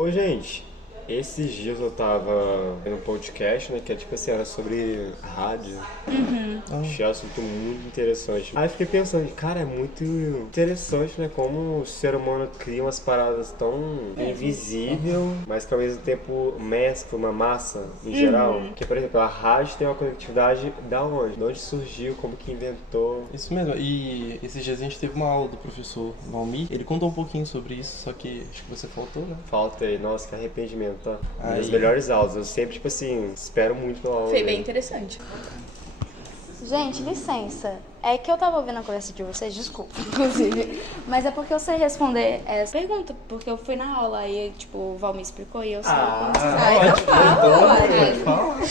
Ô, gente, esses dias eu tava vendo um podcast, né, que é tipo assim, era sobre rádio. Achei um assunto muito interessante. Aí eu fiquei pensando, cara, é muito interessante, né, como o ser humano cria umas paradas tão invisível, mas que ao mesmo tempo mescla uma massa em geral. Porque, por exemplo, a rádio tem uma conectividade da onde? De onde surgiu, como que inventou. Isso mesmo, e esses dias a gente teve uma aula do professor Valmir, ele contou um pouquinho sobre isso, só que acho que você faltou, né? Falta aí, nossa, que arrependimento, tá? Uma das Aí. melhores aulas, eu sempre, tipo assim, espero muito pela aula. Foi né? bem interessante. Gente, licença. É que eu tava ouvindo a conversa de vocês, desculpa, inclusive. Mas é porque eu sei responder essa pergunta, porque eu fui na aula e, tipo, o Val me explicou e eu sei como se Pode falar.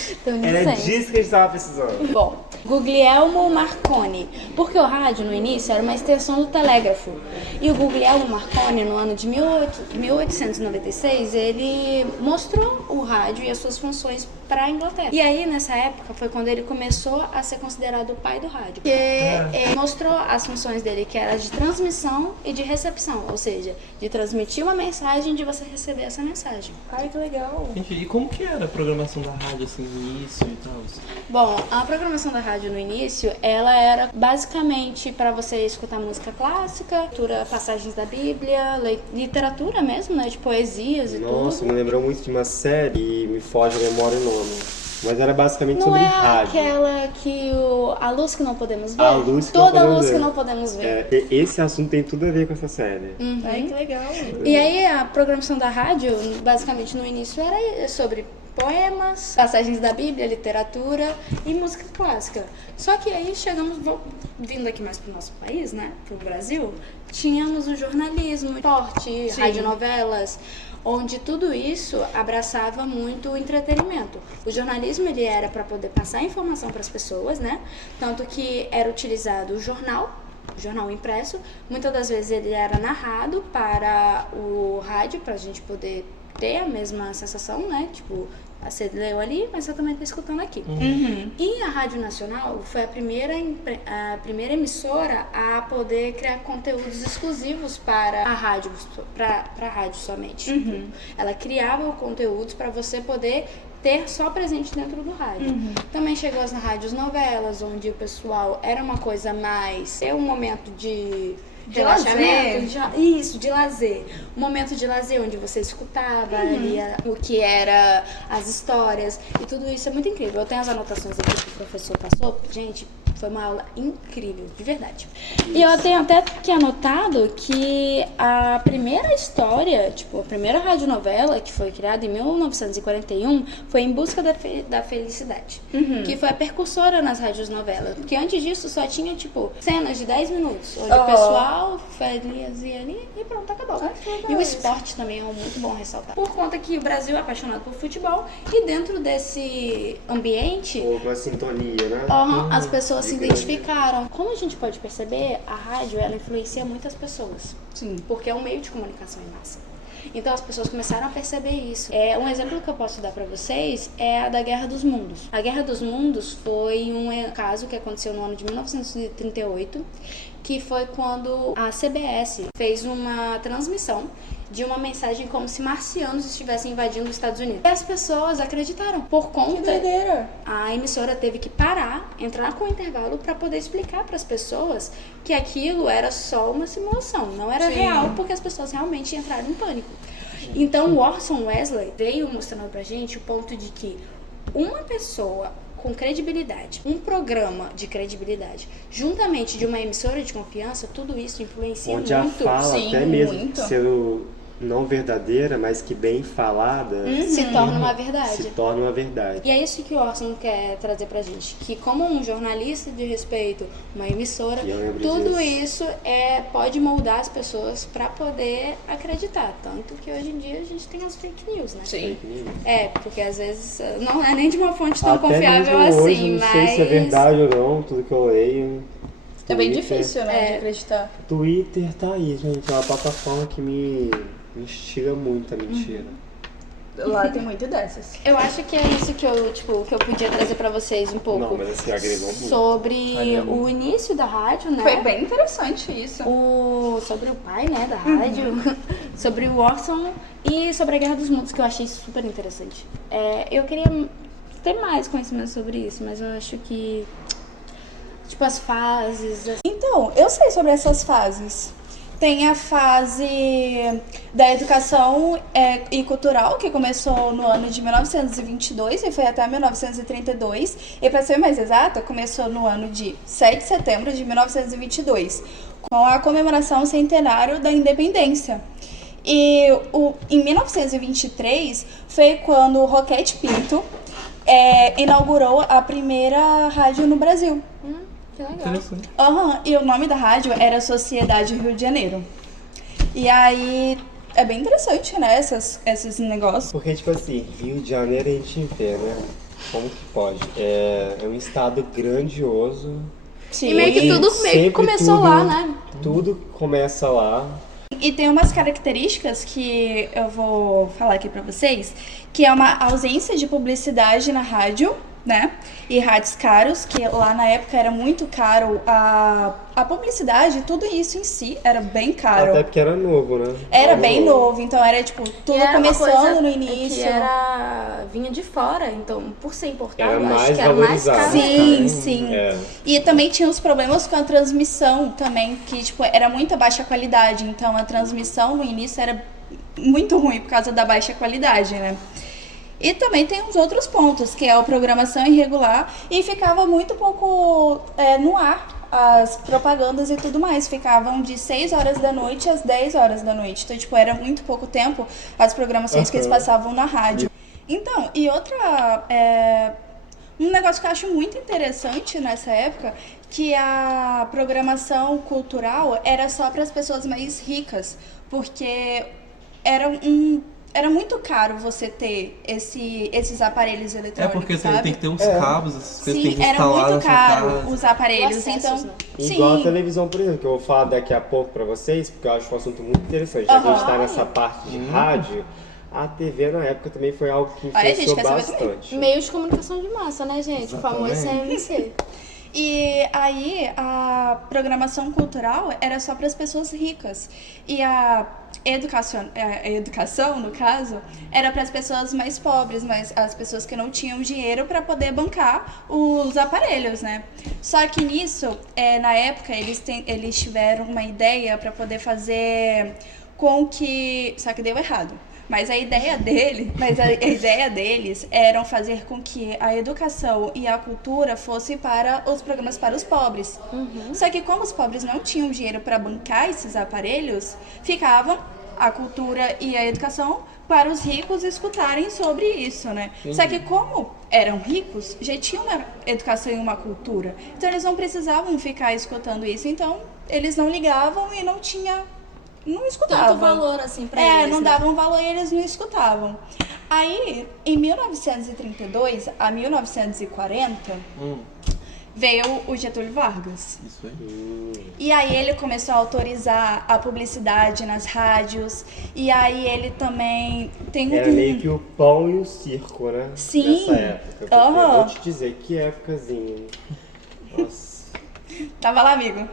Então, Era licença. disso que a gente tava precisando. Bom, Guglielmo Marconi. Porque o rádio, no início, era uma extensão do telégrafo. E o Guglielmo Marconi, no ano de 1896, ele mostrou o rádio e as suas funções para a Inglaterra. E aí, nessa época, foi quando ele começou a ser considerado o pai do rádio. Porque ele mostrou as funções dele, que era de transmissão e de recepção. Ou seja, de transmitir uma mensagem e de você receber essa mensagem. Ai, que legal. Gente, e como que era a programação da rádio, assim, no início e tal? Bom, a programação da rádio no início, ela era basicamente para você escutar música clássica, leitura, passagens da Bíblia, literatura mesmo, né, de poesias e Nossa, tudo. me lembrou muito de uma série e me foge a memória o nome. Mas era basicamente Não sobre é rádio. aquela que a luz que não podemos ver? A luz que Toda não podemos luz ver. que não podemos ver. É, esse assunto tem tudo a ver com essa série. Ai, que legal. E aí a programação da rádio, basicamente no início, era sobre poemas, passagens da Bíblia, literatura e música clássica. Só que aí chegamos, vindo aqui mais pro nosso país, né, pro Brasil, tínhamos o jornalismo, esporte, radionovelas, onde tudo isso abraçava muito o entretenimento. O jornalismo, ele era para poder passar informação para as pessoas, né, tanto que era utilizado o jornal impresso, muitas das vezes ele era narrado para o rádio, para a gente poder ter a mesma sensação, né? Tipo, você leu ali, mas você também está escutando aqui. E a Rádio Nacional foi a primeira emissora a poder criar conteúdos exclusivos para a rádio, para a rádio somente. Ela criava conteúdos para você poder ter só presente dentro do rádio. Também chegou as rádios novelas, onde o pessoal era uma coisa mais... É um momento de relaxamento, de lazer. Um momento de lazer onde você escutava ali o que era as histórias. E tudo isso é muito incrível. Eu tenho as anotações aqui que o professor passou. Gente, foi uma aula incrível, de verdade. E eu tenho até que anotado que a primeira história, tipo, a primeira radionovela que foi criada em 1941 foi Em Busca da Felicidade, que foi a precursora nas radionovelas. Porque antes disso só tinha, tipo, cenas de 10 minutos, onde o pessoal fazia ali e pronto, acabou. E o esporte também é muito bom ressaltar. Por conta que o Brasil é apaixonado por futebol e dentro desse ambiente, Houve uma sintonia, né? as pessoas se identificaram. Como a gente pode perceber, a rádio, ela influencia muitas pessoas. Sim. Porque é um meio de comunicação em massa. Então as pessoas começaram a perceber isso. Um exemplo que eu posso dar pra vocês é a da Guerra dos Mundos. A Guerra dos Mundos foi um caso que aconteceu no ano de 1938, que foi quando a CBS fez uma transmissão de uma mensagem como se marcianos estivessem invadindo os Estados Unidos. E as pessoas acreditaram. Por conta... Que doideira. A emissora teve que parar, entrar com o intervalo para poder explicar para as pessoas que aquilo era só uma simulação, não era real, porque as pessoas realmente entraram em pânico. Então, o Orson Welles veio mostrando pra gente o ponto de que uma pessoa com credibilidade, um programa de credibilidade, juntamente de uma emissora de confiança, tudo isso influencia Onde muito. a fala, sim, até mesmo muito. sendo não verdadeira, mas que bem falada, Se torna uma verdade. se torna uma verdade. E é isso que o Orson quer trazer pra gente, que como um jornalista de respeito, uma emissora, E eu lembro tudo disso. isso pode moldar as pessoas pra poder acreditar. Tanto que hoje em dia a gente tem as fake news, né? Sim. Porque às vezes não é nem de uma fonte tão Até confiável mesmo hoje, assim, não mas... sei se é verdade ou não, tudo que eu leio. É bem Twitter. difícil, né, de acreditar. Twitter tá aí, gente, é uma plataforma que me instiga muito a mentira. Lá tem muito dessas. Eu acho que é isso que eu podia trazer pra vocês um pouco. Não, mas assim, agregou muito. Sobre o início da rádio, né? Foi bem interessante isso. Sobre o pai, né, da rádio, sobre o Orson e sobre a Guerra dos Mundos, que eu achei super interessante. Eu queria ter mais conhecimento sobre isso, mas eu acho que, tipo, as fases... Então, eu sei sobre essas fases. Tem a fase da educação e cultural, que começou no ano de 1922 e foi até 1932. E, para ser mais exata, começou no ano de 7 de setembro de 1922, com a comemoração centenário da independência. E em 1923 foi quando o Roquete Pinto inaugurou a primeira rádio no Brasil. Que legal. Interessante. E o nome da rádio era Sociedade Rio de Janeiro. E aí, é bem interessante, né, esses negócios. Porque, tipo assim, Rio de Janeiro a gente vê, né? Como que pode? É um estado grandioso. Sim. E meio que tudo meio que começou lá, né? Tudo começa lá. E tem umas características que eu vou falar aqui pra vocês, que é uma ausência de publicidade na rádio, né? E rádios caros, que lá na época era muito caro a publicidade, tudo isso em si era bem caro. Até porque era novo, né? Era bem novo, então era tipo tudo E era uma começando coisa no início. que vinha de fora, então por ser importado, Era eu acho mais que era mais valorizado. caro. Sim, sim. É. E também tinha os problemas com a transmissão também, que tipo, era muita baixa qualidade, então a transmissão no início era muito ruim por causa da baixa qualidade, né? E também tem uns outros pontos, que é a programação irregular e ficava muito pouco no ar. As propagandas e tudo mais ficavam de 6 horas da noite às 10 horas da noite. Então, tipo, era muito pouco tempo as programações que eles passavam na rádio. Então, e outra... um negócio que eu acho muito interessante nessa época, que a programação cultural era só para as pessoas mais ricas, porque era muito caro você ter esses aparelhos eletrônicos, Porque sabe? tem que ter uns cabos, essas coisas tem Sim, que era instalar na muito sua caro casa. os aparelhos, Os acessos, então... né? Igual a Sim, televisão, por exemplo, que eu vou falar daqui a pouco pra vocês, porque eu acho um assunto muito interessante. Já que a gente tá nessa parte de rádio, a TV na época também foi algo que Olha, gente, influenciou quer saber também? bastante. Meios de comunicação de massa, né, gente? O famoso CMC. E aí a programação cultural era só para as pessoas ricas. E a educação, no caso, era para as pessoas mais pobres, mas as pessoas que não tinham dinheiro para poder bancar os aparelhos, né? Só que nisso, na época, eles tiveram uma ideia para poder fazer com que... Só que deu errado. Mas a ideia deles era fazer com que a educação e a cultura fossem para os programas para os pobres. Só que como os pobres não tinham dinheiro para bancar esses aparelhos, ficavam a cultura e a educação para os ricos escutarem sobre isso, né? Só que como eram ricos, já tinham uma educação e uma cultura. Então eles não precisavam ficar escutando isso. Então eles não ligavam e não escutavam. Tanto valor assim pra eles, não né? davam valor e eles não escutavam. Aí, em 1932 a 1940, veio o Getúlio Vargas. Isso aí. E aí ele começou a autorizar a publicidade nas rádios. E aí ele também tem Era meio que o pão e o circo, né? Sim. Nessa época. Porque eu vou te dizer, que épocazinha. Nossa. Tava lá, amigo.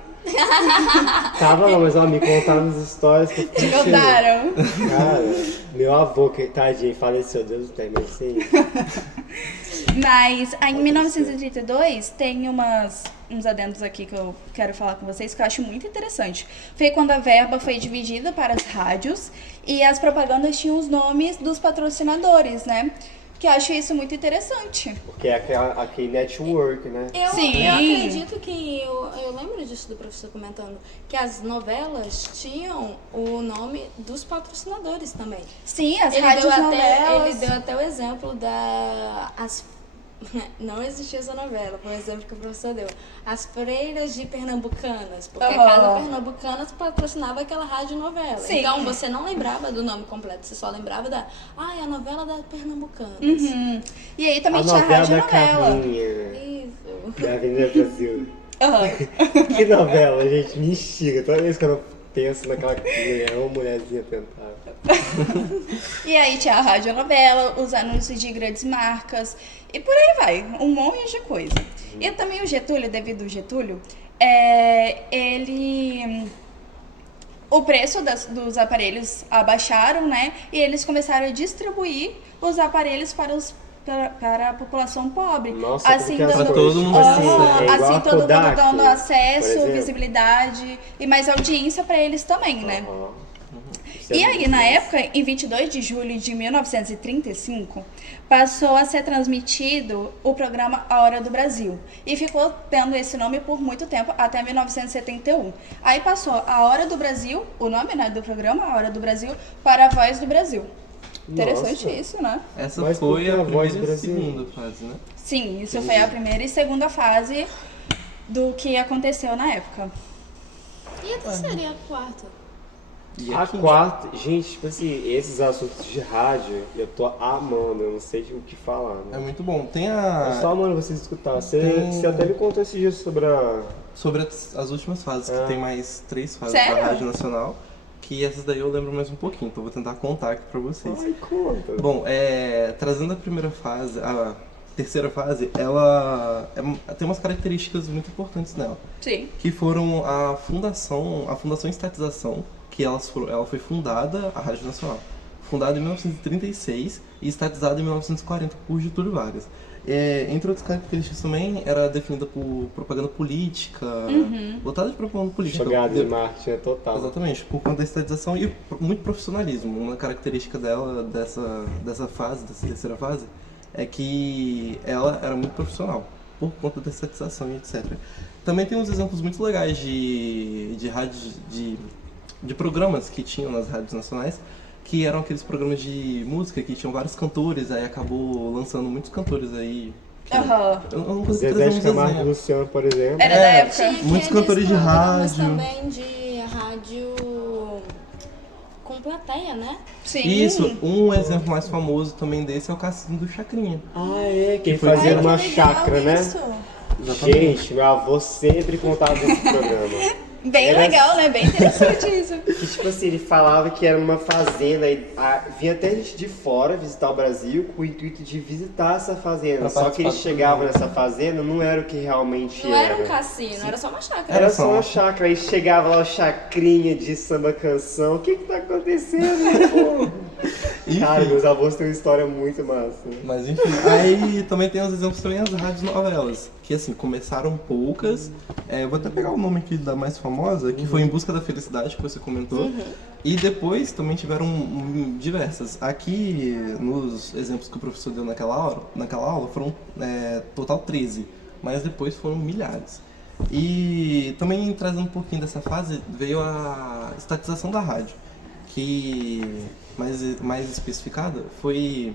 Tava lá, mas ela me contava as histórias que eu fiquei cheio. Contaram. Cara, meu avô, que tadinho, faleceu, Deus do céu, mas sim. Mas aí, em 1932 tem uns adendos aqui que eu quero falar com vocês que eu acho muito interessante. Foi quando a verba foi dividida para as rádios e as propagandas tinham os nomes dos patrocinadores, né? Que eu acho isso muito interessante. Porque é aquele network, né? Sim. Eu acredito que eu lembro disso do professor comentando que as novelas tinham o nome dos patrocinadores também. Sim, as Ele rádios deu novelas. ele deu até o exemplo não existia essa novela, por exemplo, que o professor deu. As Freiras de Pernambucanas, porque a Casa Pernambucanas patrocinava aquela radionovela. Sim. Então você não lembrava do nome completo, você só lembrava é a novela da Pernambucanas. E aí também A tinha a novela rádio da novela. Carminha, Isso. da Avenida Brasil. Que novela, gente, me instiga. Toda vez que eu penso naquela mulherzinha tentada. E aí tinha a radionovela, os anúncios de grandes marcas e por aí vai, um monte de coisa. E também o Getúlio, devido ao Getúlio, ele o preço dos aparelhos abaixaram, né? E eles começaram a distribuir os aparelhos para a população pobre. Nossa, assim, como que dando, Pra todo mundo assim, é igual assim a todo Kodak, mundo dando por acesso, exemplo. visibilidade e mais audiência para eles também, né? Aham. Isso é E aí, muito na massa. época, em 22 de julho de 1935, passou a ser transmitido o programa A Hora do Brasil. E ficou tendo esse nome por muito tempo, até 1971. Aí passou A Hora do Brasil, o nome, né, do programa, A Hora do Brasil, para a Voz do Brasil. Interessante Nossa. isso, né? Essa Mas por foi que a a voz primeira e brasileira? segunda fase, né? Sim, isso foi a primeira e segunda fase do que aconteceu na época. E a terceira e a quarta? E A quinta? quarta, gente, tipo assim, esses assuntos de rádio, eu tô amando, eu não sei o que falar, É né? muito bom. Tem Eu só a... amando vocês escutar. Você Tem- até me contou esses dias sobre a... Sobre as últimas fases, que tem mais 3 fases Sério? da Rádio Nacional. Que essas daí eu lembro mais um pouquinho, então vou tentar contar aqui pra vocês. Ai, conta. Bom, trazendo a primeira fase, a terceira fase, ela tem umas características muito importantes nela. Sim. Que foram a fundação e estatização, que ela foi fundada, a Rádio Nacional, fundada em 1936 e estatizada em 1940 por Getúlio Vargas. Entre outras características também, era definida por propaganda política, voltada de propaganda política. Jogada de marketing é total. Exatamente, por conta da estatização e muito profissionalismo. Uma característica dela, dessa fase, dessa terceira fase, é que ela era muito profissional, por conta da estatização e etc. Também tem uns exemplos muito legais de rádios, de programas que tinham nas rádios nacionais, que eram aqueles programas de música que tinham vários cantores, aí acabou lançando muitos cantores aí. Aham. Eu não consigo Zezé trazer de uns Camargo e exemplos. Luciano, por exemplo. Era da época. Tinha Muitos aqueles cantores de programas rádio. também de rádio com plateia, né? Sim. Isso, um exemplo mais famoso também desse é o Cassino do Chacrinha. Ah, é, quem foi fazia Ai, uma que legal chácara, né? isso. Gente, meu avô sempre contava desse programa. Bem Era- legal, né? Bem interessante isso. Que tipo assim, ele falava que era uma fazenda e vinha até gente de fora visitar o Brasil com o intuito de visitar essa fazenda. Pra Só que eles participar do chegavam programa. nessa fazenda, não era o que realmente Não era um cassino, era só uma chácara. Era só uma chácara, aí chegava lá o chacrinha de samba canção. O que tá acontecendo, pô? Cara, meus avós têm uma história muito massa. Mas enfim, aí também tem os exemplos também as rádios novelas, que assim, começaram poucas, vou até pegar o nome aqui da mais famosa, que foi Em Busca da Felicidade, que você comentou, e depois também tiveram diversas. Aqui, nos exemplos que o professor deu naquela aula foram total 13, mas depois foram milhares. E também trazendo um pouquinho dessa fase, veio a estatização da rádio, que mais especificada, foi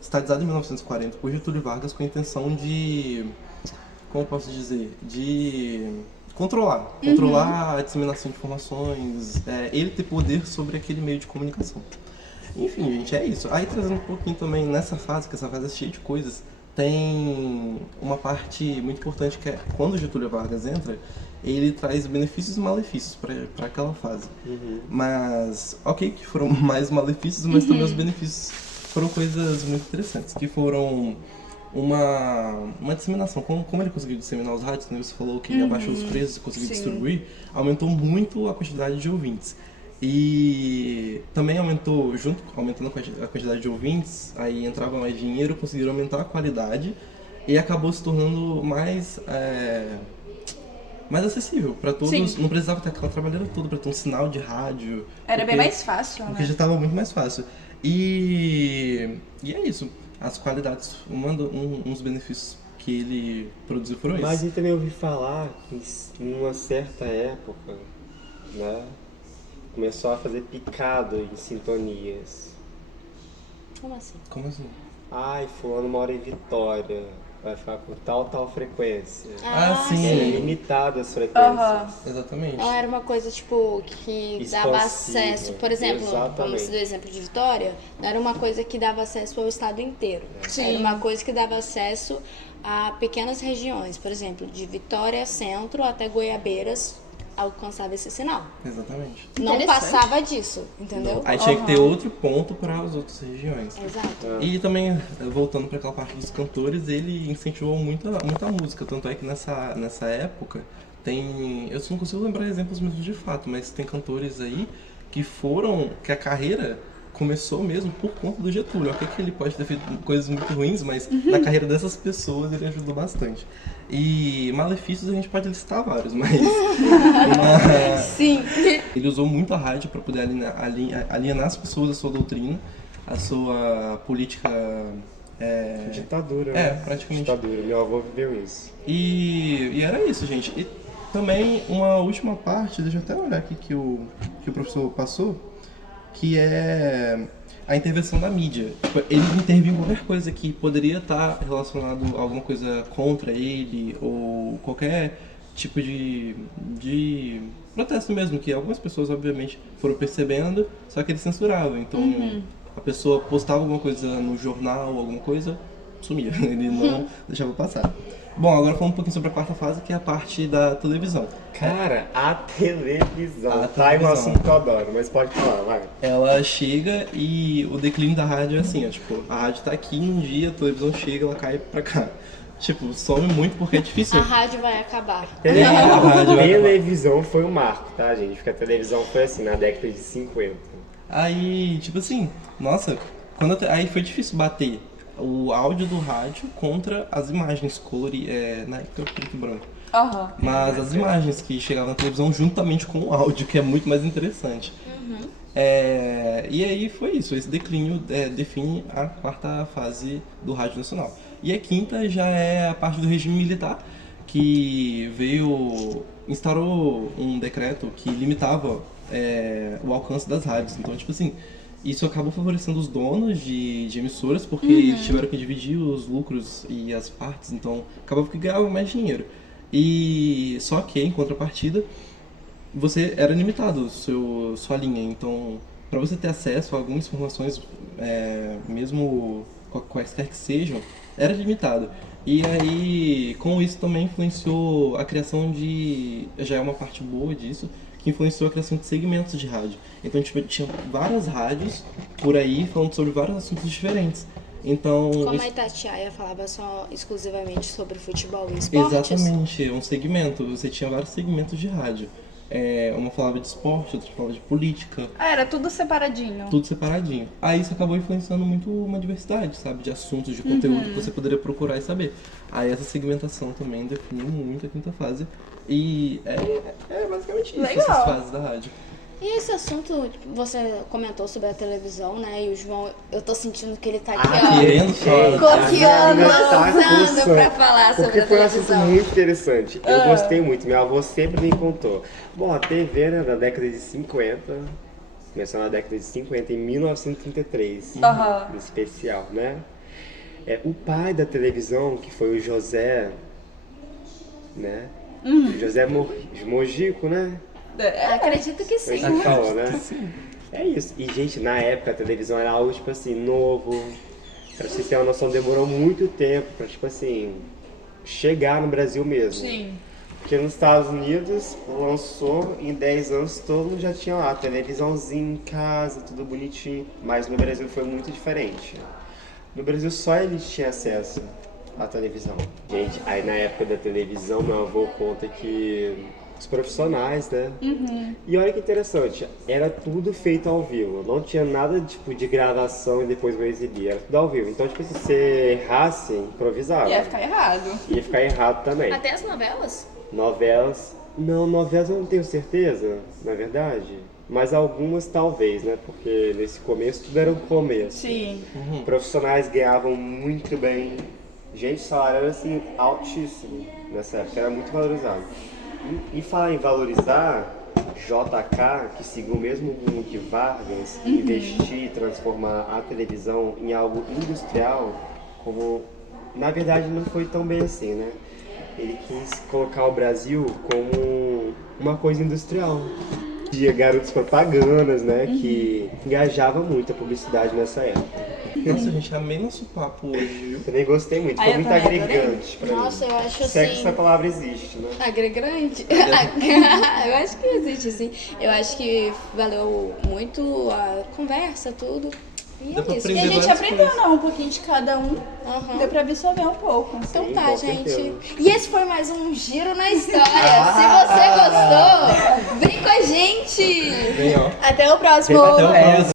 estatizada em 1940 por Getúlio Vargas com a intenção de, como posso dizer, de controlar a disseminação de informações, ele ter poder sobre aquele meio de comunicação. Enfim, gente, é isso. Aí trazendo um pouquinho também nessa fase, que essa fase é cheia de coisas, tem uma parte muito importante que é quando Getúlio Vargas entra, ele traz benefícios e malefícios para aquela fase. Mas, ok, que foram mais malefícios, mas também os benefícios foram coisas muito interessantes, que foram uma disseminação. Como ele conseguiu disseminar os rádios, né? Você falou que abaixou os preços e conseguiu Sim. distribuir, aumentou muito a quantidade de ouvintes. E também aumentando a quantidade de ouvintes, aí entrava mais dinheiro, conseguiram aumentar a qualidade e acabou se tornando mais acessível para todos. Sim. Não precisava ter aquela trabalheira toda para ter um sinal de rádio. Era bem porque- mais fácil, Porque já né? estava muito mais fácil. E é isso. As qualidades, uns benefícios que ele produziu foram Mas esses. eu também ouvi falar que em uma certa época, né, começou a fazer picado em sintonias. Como assim? Como assim? Ai, fulano mora em Vitória, vai ficar com tal frequência. Ah, sim. É limitado as frequências. Aham. Exatamente. Não era uma coisa, tipo, que dava Expansiva. acesso, por exemplo, Exatamente. vamos dar o exemplo de Vitória, não era uma coisa que dava acesso ao estado inteiro. Sim. Era uma coisa que dava acesso a pequenas regiões, por exemplo, de Vitória Centro até Goiabeiras alcançava esse sinal. Exatamente. Não Interessante. passava disso, entendeu? Aí tinha que ter outro ponto para as outras regiões. Exato. E também, voltando para aquela parte dos cantores, ele incentivou muita música. Tanto é que nessa época eu só não consigo lembrar exemplos mesmo de fato, mas tem cantores aí que a carreira começou mesmo por conta do Getúlio. Ok, que ele pode ter feito coisas muito ruins, mas na carreira dessas pessoas ele ajudou bastante. E malefícios a gente pode listar vários, mas Sim. ele usou muito a rádio para poder alienar as pessoas da sua doutrina, a sua política. Ditadura, É, né? praticamente. Ditadura, meu avô viveu isso. E era isso, gente. E também uma última parte, deixa eu até olhar aqui que o professor passou, que é a intervenção da mídia. Tipo, ele interviu em qualquer coisa que poderia estar relacionado a alguma coisa contra ele, ou qualquer tipo de protesto mesmo, que algumas pessoas obviamente foram percebendo, só que ele censurava. Então a pessoa postava alguma coisa no jornal, alguma coisa, sumia. Ele não deixava passar. Bom, agora falando um pouquinho sobre a quarta fase, que é a parte da televisão. Cara, a televisão. A Tá aí um televisão. assunto que eu adoro, mas pode falar, vai. Ela chega e o declínio da rádio é assim, ó, tipo, a rádio tá aqui um dia, a televisão chega, ela cai pra cá. Tipo, some muito porque é difícil. A rádio vai acabar. A rádio vai acabar. Televisão foi um marco, tá, gente? Porque a televisão foi assim, na década de 50. Aí, tipo assim, nossa, aí foi difícil bater o áudio do rádio contra as imagens na época preto e branco. Aham. Mas as imagens que chegavam na televisão juntamente com o áudio, que é muito mais interessante. E aí foi isso, esse declínio define a quarta fase do Rádio Nacional. E a quinta já é a parte do regime militar, que instaurou um decreto que limitava o alcance das rádios. Então, tipo assim, isso acabou favorecendo os donos de emissoras, porque eles tiveram que dividir os lucros e as partes, então acabava que ganhava mais dinheiro. E só que, em contrapartida, você era limitado sua linha. Então, para você ter acesso a algumas informações, mesmo quaisquer que sejam, era limitado. E aí, com isso também influenciou a criação já é uma parte boa disso, que influenciou a criação de segmentos de rádio. Então, tipo, tinha várias rádios por aí falando sobre vários assuntos diferentes. Então, Como a Itatiaia falava só exclusivamente sobre futebol e esportes. exatamente, um segmento. Você tinha vários segmentos de rádio. Uma falava de esporte, outra falava de política. Era tudo separadinho. Tudo separadinho. Aí isso acabou influenciando muito uma diversidade, sabe? De assuntos, de conteúdo que você poderia procurar e saber. Aí essa segmentação também definiu muito a quinta fase. E é basicamente isso, Legal. essas fases da rádio. E esse assunto, tipo, você comentou sobre a televisão, né? E o João, eu tô sentindo que ele tá aqui, Querendo falar. coqueando, Tá usando coçando. pra falar sobre Porque a foi um assunto televisão. muito interessante. Eu gostei muito, meu avô sempre me contou. Bom, a TV, né, da década de 50, começou na década de 50, em 1933, Aham. em especial, né? O pai da televisão, que foi o José, né? José Mojico, né? Acredito que sim. Foi que falou, né? É isso. E, gente, na época a televisão era algo, tipo assim, novo. Pra vocês terem uma noção, demorou muito tempo pra, tipo assim, chegar no Brasil mesmo. Sim. Porque nos Estados Unidos lançou, em 10 anos todo mundo já tinha lá televisãozinha em casa, tudo bonitinho. Mas no Brasil foi muito diferente. No Brasil só ele tinha acesso à televisão. Gente, aí na época da televisão, meu avô conta que os profissionais, né? E olha que interessante, era tudo feito ao vivo. Não tinha nada tipo de gravação e depois vou exibir. Era tudo ao vivo. Então, tipo, se você errasse, improvisava. Ia ficar errado. Ia ficar errado também. Até as novelas? Novelas. Não, novelas eu não tenho certeza, na verdade. Mas algumas talvez, né? Porque nesse começo tudo era um começo. Sim. Profissionais ganhavam muito bem. Gente, o salário era assim, altíssimo nessa época, era muito valorizado. E falar em valorizar, JK, que seguiu o mesmo rumo que Vargas, investir e transformar a televisão em algo industrial, como na verdade não foi tão bem assim, né? Ele quis colocar o Brasil como uma coisa industrial. Tinha garotos propagandas, né, que engajava muito a publicidade nessa época. Nossa, gente, amei nosso papo hoje, viu? Eu nem gostei muito, Ai, foi eu muito também agregante pra mim. Nossa, eu acho Se é que assim... essa palavra existe, né? Agregante? Eu acho que existe, sim. Eu acho que valeu muito a conversa, tudo. E Dá pra é isso. E a aprender gente várias aprendeu, coisas. né? Um pouquinho de cada um. Aham. Deu pra absorver um pouco. Então Sim, tá, com gente. certeza. E esse foi mais um Giro na História. Se você gostou, vem com a gente! Vem, ó. Até o próximo! Até o próximo.